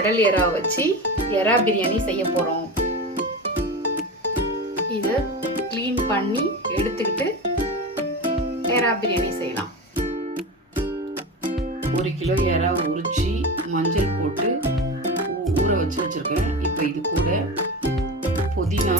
கடல் எறா வச்சு எறா பிரியாணி செய்ய போகிறோம் இதை க்ளீன் பண்ணி எடுத்துக்கிட்டு எறா பிரியாணி செய்யலாம். ஒரு கிலோ எறா உரிச்சி மஞ்சள் போட்டு ஊற வச்சு வச்சுருக்கேன். இப்போ இது கூட புதினா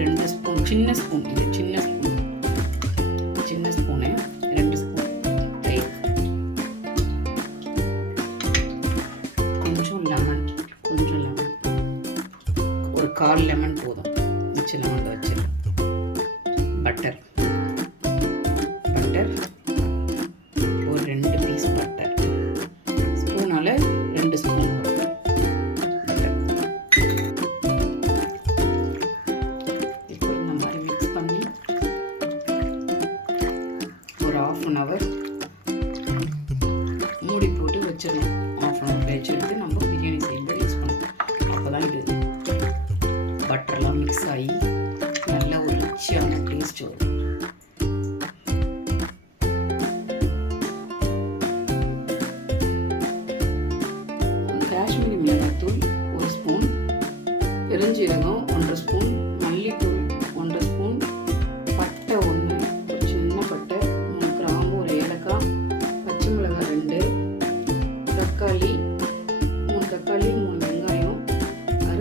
ஒரு ரெண்டு ஸ்பூன் சின்ன ஸ்பூன் இது சின்ன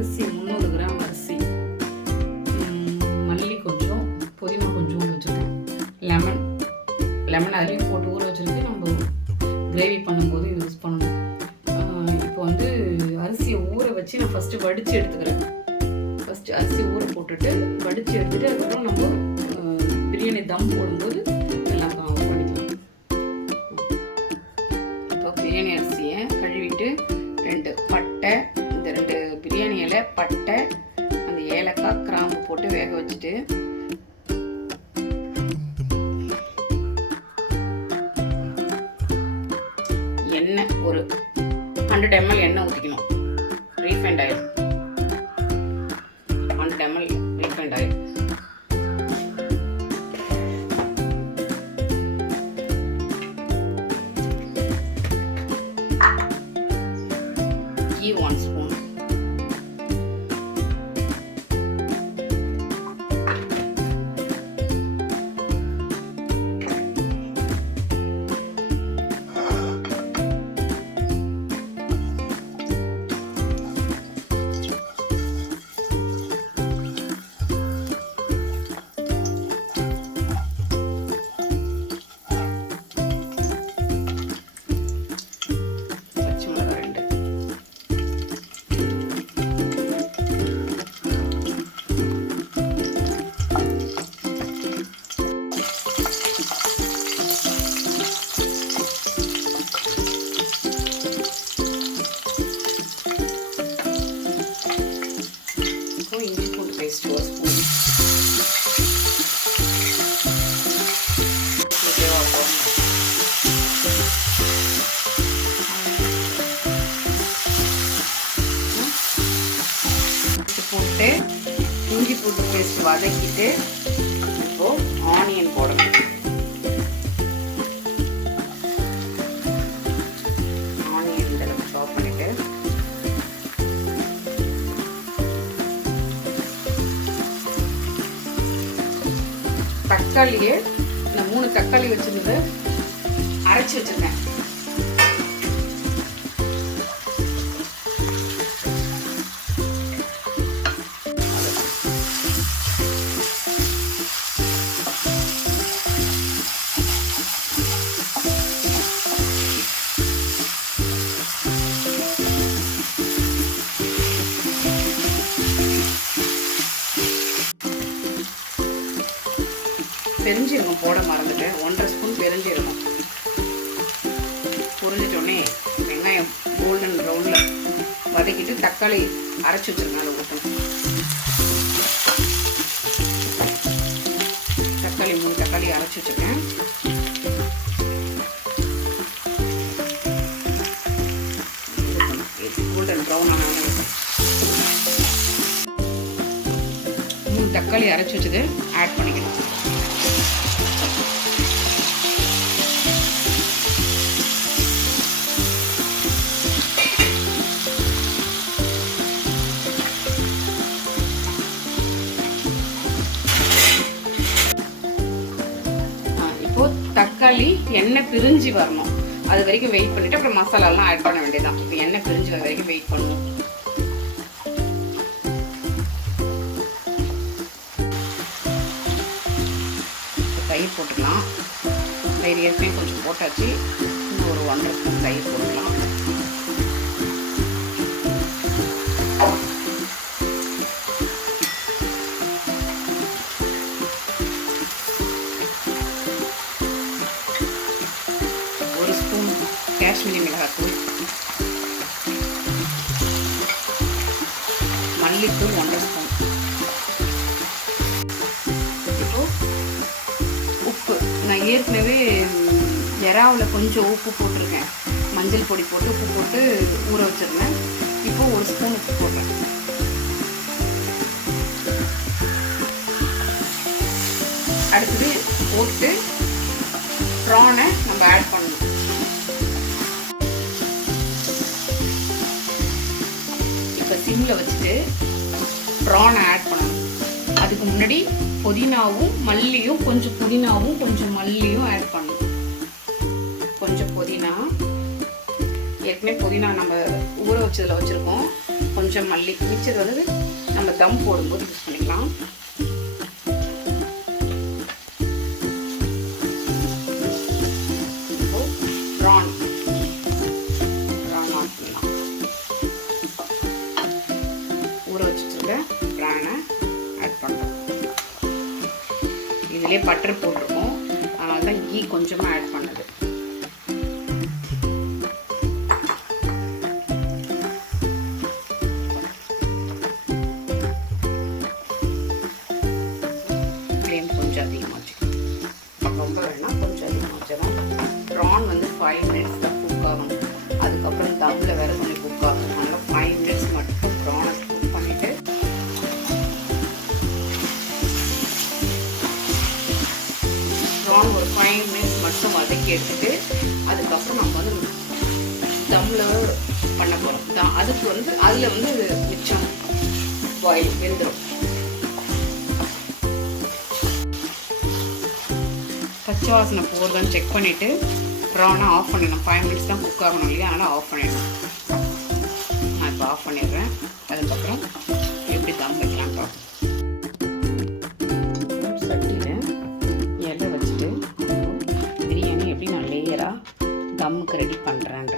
அரிசி முந்நூறு கிராம் அரிசி. மல்லி கொஞ்சம் புதினா கொஞ்சம் வச்சுருக்கேன். லெமன் லெமன் அதுலேயும் போட்டு ஊற வச்சுருக்கு நம்ம கிரேவி பண்ணும்போது யூஸ் பண்ணணும். இப்போ வந்து அரிசியை ஊற வச்சு நான் ஃபஸ்ட்டு வடித்து எடுத்துக்கிறேன். ஃபஸ்ட்டு அரிசி ஊற போட்டுட்டு வடித்து எடுத்துட்டு அதுக்கப்புறம் நம்ம பிரியாணி தம் போடும்போது எல்லாம் பண்ணிக்கலாம். இப்போ பிரியாணி அரிசியை கழுவிட்டு ரெண்டு பட் போட்டு வேக வச்சுட்டு போட்டு இஞ்சி பூண்டு பேஸ்ட் வதக்கிட்டு இப்போ ஆனியன் போடணும். ஆனியன் இதில் சாப் பண்ணிட்டு தக்காளியே இந்த மூணு தக்காளி வச்சுருந்து அரைச்சி வச்சுருந்தேன். பெருஞ்சீரகம் போட மறந்துட்டேன். ஒன்றரை ஸ்பூன் பெருஞ்சீரகம். புரிஞ்சிட்டோன்னே வெங்காயம் கோல்டன் ப்ரௌனில் வதக்கிட்டு தக்காளி அரைச்சி வச்சுருக்கேன் அதை ஊற்றணும் தக்காளி மூணு தக்காளி அரைச்சி வச்சுருக்கேன். கோல்டன் ப்ரௌன் மூணு தக்காளி அரைச்சி வச்சது ஆட் பண்ணிக்கணும் தக்காளி எண்ணெய் பிரிஞ்சு வரணும். அது வரைக்கும் வெயிட் பண்ணிட்டு அப்புறம் மசாலாலாம் ஆட் பண்ண வேண்டியதுதான். இப்போ எண்ணெய் பிரிஞ்சு வர வரைக்கும் வெயிட் பண்ணணும். இப்போ தயிர் போட்டுக்கலாம். தயிர் ஏற்கனவே கொஞ்சம் போட்டாச்சு. இன்னும் ஒரு ஒன்றரை ஸ்பூன் தயிர் போட்டுக்கலாம். காஷ்மீரி மிளகாத்தூள். மல்லித்தூள் ஒன்றரை ஸ்பூன். இப்போ உப்பு. நான் ஏற்கனவே எறாவில் கொஞ்சம் உப்பு போட்டிருக்கேன். மஞ்சள் பொடி போட்டு உப்பு போட்டு ஊற வச்சிருந்தேன். இப்போ ஒரு ஸ்பூன் உப்பு போடுறேன் அடுத்தது போட்டு ப்ரானை நம்ம ஆட் பண்ணணும். சிம்மில் வச்சுட்டு ப்ரானை ஆட் பண்ணணும். அதுக்கு முன்னாடி புதினாவும் மல்லியும் கொஞ்சம் புதினாவும் கொஞ்சம் மல்லியும் ஆட் பண்ணணும். கொஞ்சம் புதினா. ஏற்கனவே புதினா நம்ம ஊற வச்சதில் வச்சுருக்கோம். கொஞ்சம் மல்லி மிச்சது வந்து நம்ம தம் போடும்போது யூஸ் பண்ணிக்கலாம். ஊற வச்சுட்டு ப்ரானை ஆட் பண்ணுறோம் இதுலேயே பட்டர் போட்டிருக்கோம். அதனால தான் கீ கொஞ்சமாக ஆட் பண்ணுது. கொஞ்சம் அதிகமாக ரொம்ப கொஞ்சம் அதிகமாக வந்து ஃபைவ் மினிட்ஸ் தான் குக் ஆகும் அதுக்கப்புறம் தம்மில் வேறு கொஞ்சம் குக் ஆகும் வதக்கி எடுத்துட்டு அதுக்கப்புறம் நம்ம வந்து தம்மில் பண்ண போகிறோம் தான் அதுக்கு வந்து அதில் வந்து மிச்சம் பாயில் வெந்துடும் பச்சை வாசனை போகிறதான்னு செக் பண்ணிவிட்டு ப்ரானை ஆஃப் பண்ணிடணும். ஃபைவ் மினிட்ஸ் தான் குக் ஆகணும் இல்லையா? அதனால் ஆஃப் பண்ணிடணும். நான் இப்போ ஆஃப் பண்ணிடுறேன். அதுக்கப்புறம் எப்படி தம் வைக்கலாம்? தம்முக்கு ரெடி பண்ணுறேன்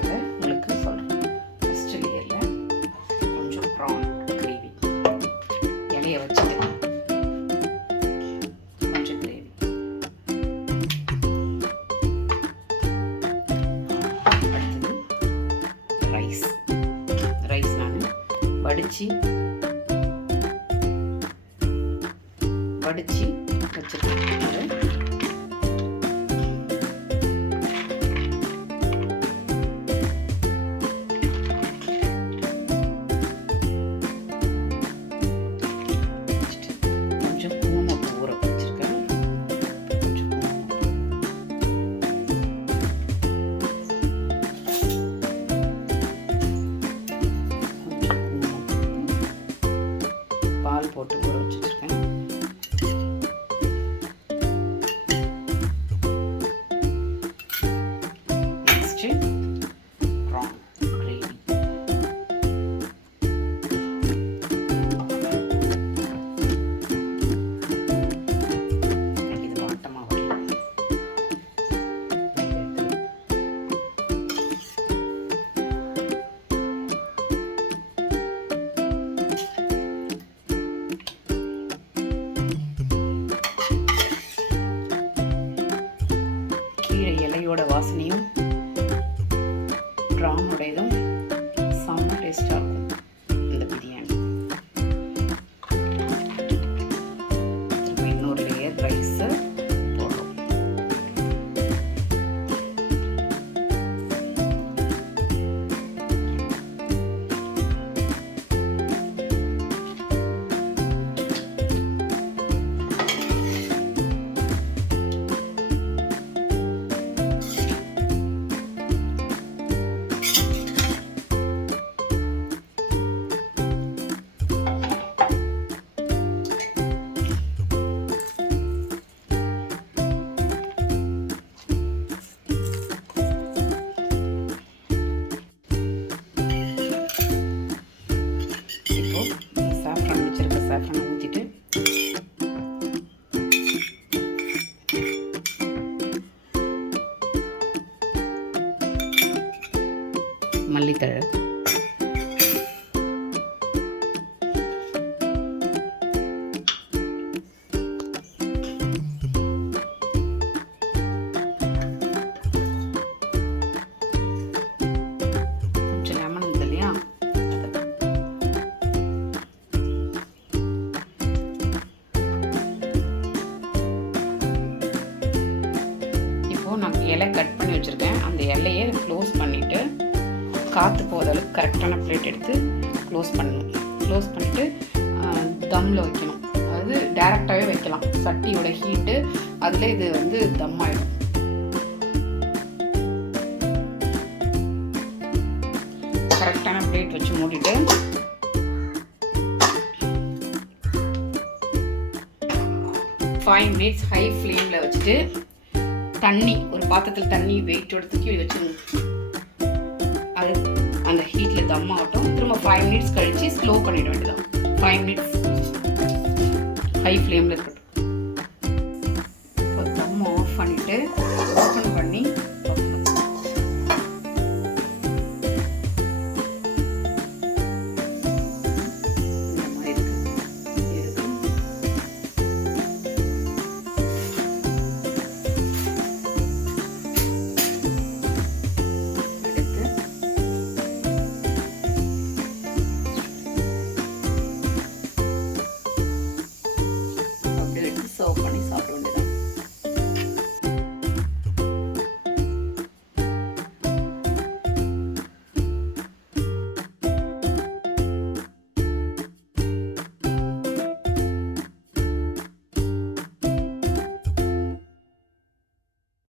போட்டு ஊற வச்சுருக்கேன் மல்லித்தழை. இல்லையா? நான் இலை கட் பண்ணி வச்சுருக்கேன். அந்த இலையை க்ளோஸ் பண்ணிவிட்டு காற்று போகிற அளவுக்கு கரெக்டான பிளேட் எடுத்து க்ளோஸ் பண்ணணும். க்ளோஸ் பண்ணிவிட்டு தம்மில் வைக்கணும். அதாவது டேரெக்டாகவே வைக்கலாம். சட்டியோட ஹீட்டு அதில் இது வந்து தம் ஆகிடும் கரெக்டான பிளேட் வச்சு மூடிட்டு ஃபைவ் மினிட்ஸ் ஹை ஃப்ளேமில் வச்சுட்டு தண்ணி ஒரு பாத்திரத்தில் தண்ணி வெயிட்டோட தூக்கி வச்சுருங்க அந்த ஹீட்டில் தம் ஆகட்டும் திரும்ப ஃபைவ் மினிட்ஸ் கழித்து ஸ்லோ பண்ணிட வேண்டியதான் ஃபைவ் மினிட்ஸ் ஹை ஃப்ளேமில் இருக்கட்டும்.